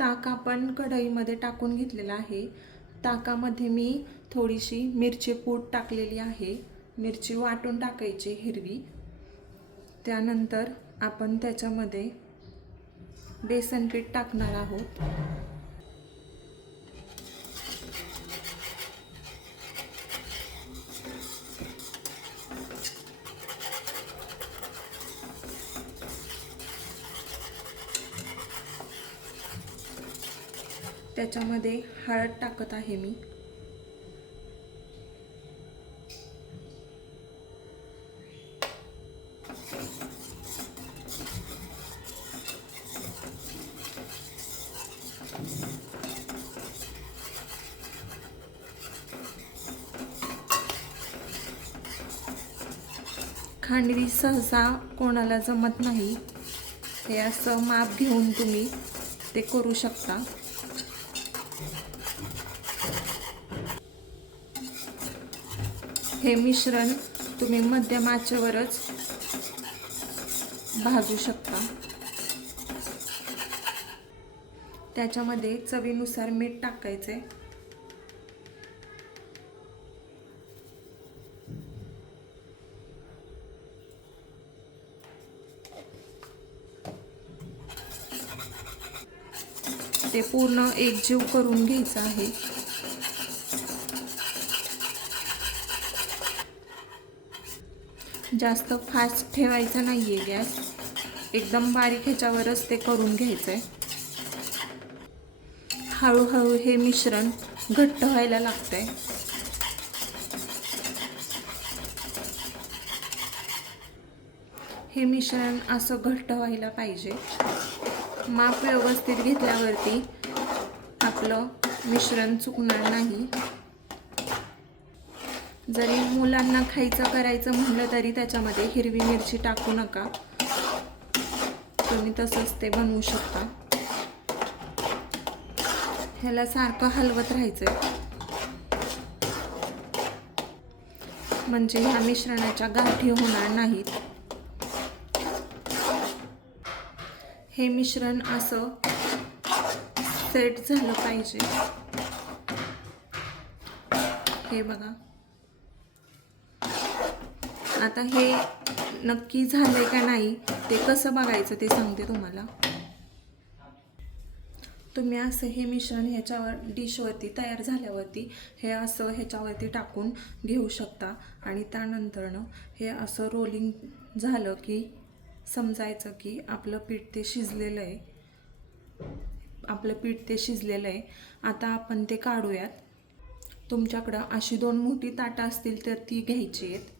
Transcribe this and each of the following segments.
ताक आपण कढईमध्ये टाकून घेतलेला आहे. ताकामध्ये मी थोडीशी मिरची पूड टाकलेली आहे. मिरची वाटून टाकायची हिरवी. त्यानंतर आपण त्याच्यामध्ये बेसन पीठ टाकणार आहोत. त्याच्यामध्ये हळद टाकत आहे मी. खांडवी सहसा कोणाला जमत नाही. हे असं माप घेऊन तुम्ही ते करू शकता. हे मिश्रण तुम्ही मध्यम आचेवरच भाजू शकता. त्याच्यामध्ये चवीनुसार मीठ टाकायचे. ते पूर्ण एकजीव करून घ्यायचं आहे. जास्त फास्ट ठेवायचा नाहीये गॅस. एकदम बारीक ह्याच्यावरच ते करून घ्यायचंय. हळूहळू हे मिश्रण घट्ट व्हायला लागतंय. हे मिश्रण असं घट्ट व्हायला पाहिजे. माप व्यवस्थित घेतल्यावरती आपलं मिश्रण चुकणार नाही. जरी मुलांना खायचं करायचं म्हणलं तरी त्याच्यामध्ये हिरवी मिरची टाकू नका. तुम्ही तसंच ते बनवू शकता. ह्याला सारखं हलवत राहायचंय म्हणजे ह्या मिश्रणाच्या गाठी होणार नाहीत. हे मिश्रण असं सेट झालं पाहिजे. हे बघा. आता हे नक्की झालंय का नाही ते कसं बघायचं ते सांगते तुम्हाला. तुम्ही असं हे मिश्रण ह्याच्यावर डिशवरती तयार झाल्यावरती हे असं ह्याच्यावरती टाकून घेऊ शकता. आणि त्यानंतरनं हे असं रोलिंग झालं की समजायचं की आपलं पीठ ते शिजलेलं आहे. आता आपण ते काढूयात. तुमच्याकडं अशी 2 मोठी ताटं असतील तर ती घ्यायची आहेत.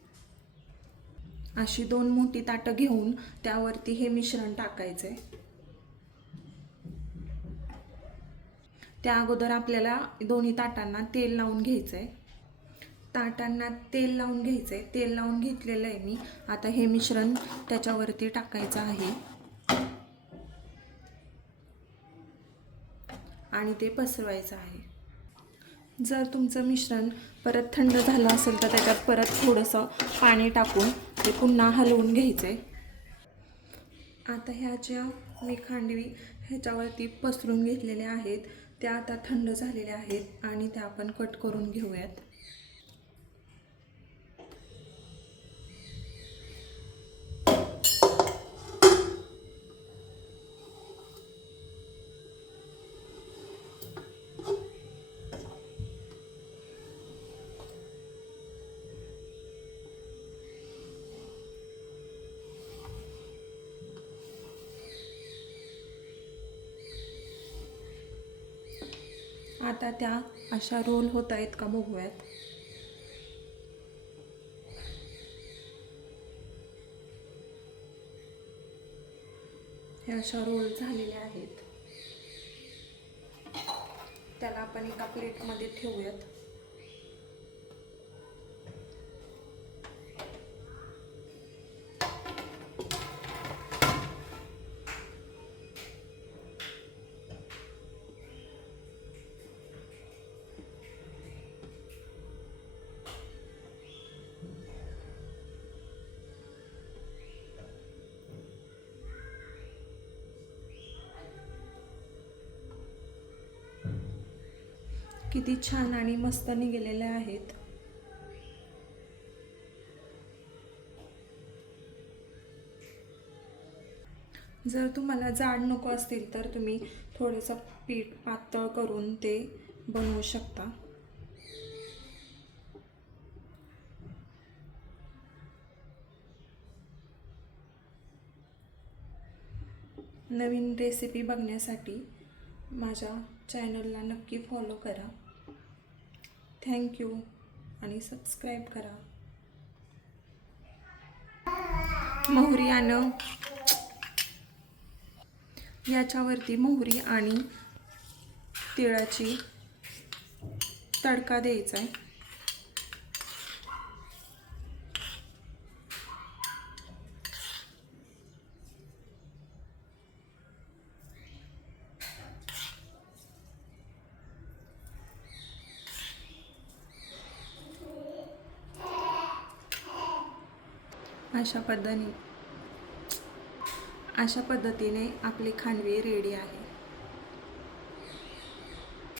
अशी 2 मोठी ताटं घेऊन त्यावरती हे मिश्रण टाकायचं आहे. त्या अगोदर आपल्याला दोन्ही ताटांना तेल लावून घ्यायचं आहे. ताटांना तेल लावून घ्यायचं आहे. तेल लावून घेतलेलं आहे मी. आता हे मिश्रण त्याच्यावरती टाकायचं आहे आणि ते पसरवायचं आहे. जर तुमचं मिश्रण परत थंड झालं असेल तर त्याच्यात परत थोडंसं पाणी टाकून ते पुन्हा हलवून घ्यायचं आहे. आता ह्या ज्या मी खांडवी ह्याच्यावरती पसरून घेतलेल्या आहेत त्या आता थंड झालेल्या आहेत आणि त्या आपण कट करून घेऊयात. आता त्या अशा रोल होत आहेत का बघूयात. हे अशा रोल झालेल्या आहेत. त्याला आपण एका प्लेटमध्ये ठेवूयात. किती छान आणि मस्त निघालेले आहेत. जर तुम्हाला जाड नको असतील तर तुम्ही थोडंसं पीठ पातळ करून ते बनवू शकता. नवीन रेसिपी बघण्यासाठी माझ्या चॅनलला नक्की फॉलो करा. थँक्यू आणि सबस्क्राईब करा. मोहरी आणि याच्यावरती मोहरी आणि तिळाची तडका द्यायचा आहे. अशा पद्धतीने आपली खांडवी रेडी आहे.